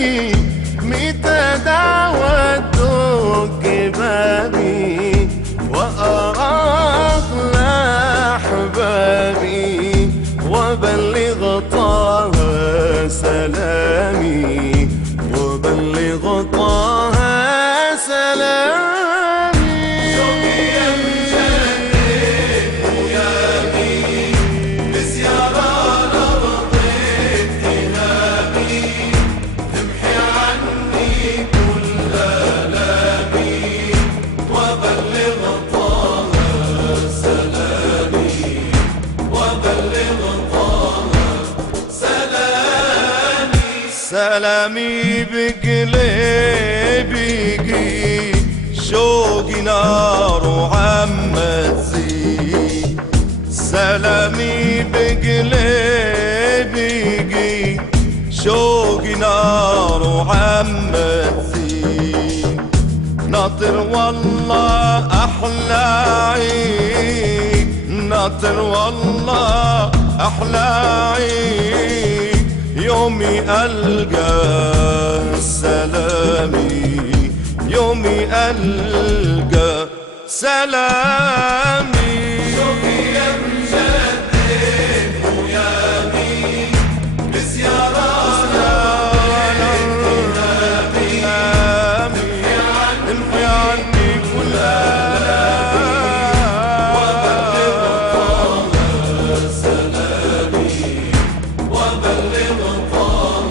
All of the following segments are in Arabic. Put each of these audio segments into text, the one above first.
شبابي متى دعوتك بابي وأراك لأحبابي وبلغ طه سلامي وبلغ طه سلامي سلامي بقلبي شوقي نار وعم تزيد سلامي بقلبي شوقي نار وعم تزيد ناطر والله أحلى عيد ناطر والله أحلى عيد يومي ألقى سلامي يومي ألقى سلامي شوقي يا مجدد ويامي بزيارة امحي عني كل آلام وبلغ طه سلامي وبلغ طه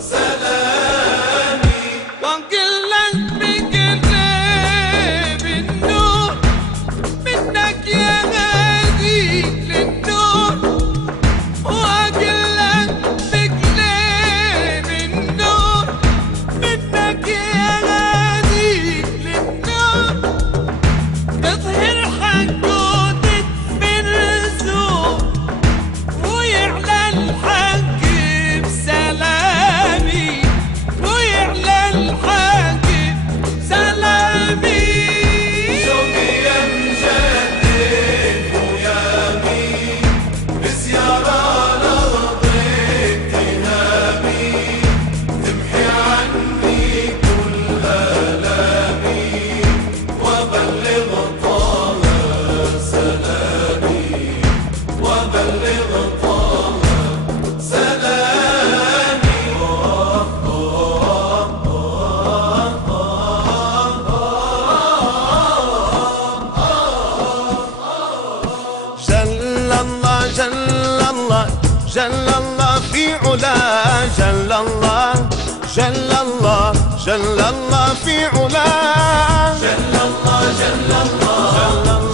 سلامي وانقل لك بقلب النور منك يا غادي للنور وانقل لك بقلب النور منك يا غادي للنور تظهر حق وتطفي الرسوم ويعلى الحق بسلامي ويعلى الحق بسلامي شوقي يا مجدد ويامي بزيارة لأرض اغتنامي تمحي عني كل آلامي وبلغ طه سلامي وبلغ طه سلامي جل الله جل الله جل الله في علاه جل الله جل الله جل الله في علاه جل الله جل الله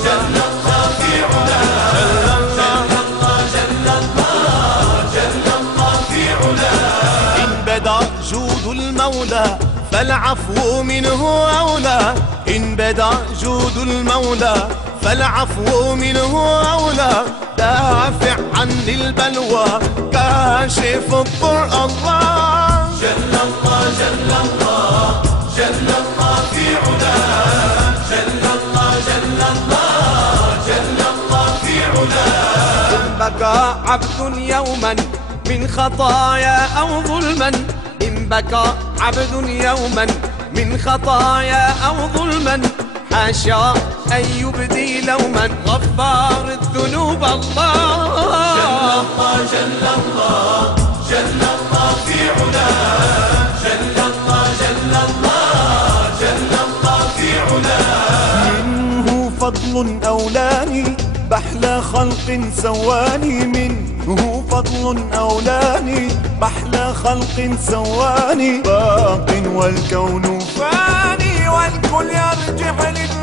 جل الله في علاه جل الله جل الله جل الله في علاه إن بدا جود المولى فالعفو منه أولى إن بدا جود المولى فالعفو منه أولى دافع عن البلوى كاشف الضر الله جل الله جل الله جل الله في علاه جل الله جل الله جل الله في علاه إن بكى عبد يوما من خطايا أو ظلما إن بكى عبد يوما من خطايا أو ظلما حاشا أن يبدي لوما غفار الذنوب الله جل الله جل الله في علاه جل الله جل الله جل الله في علاه منه فضل أولاني بحلى خلق سواني منه فضل أولاني بحلى خلق سواني باق والكون فاني والكل يرجع لله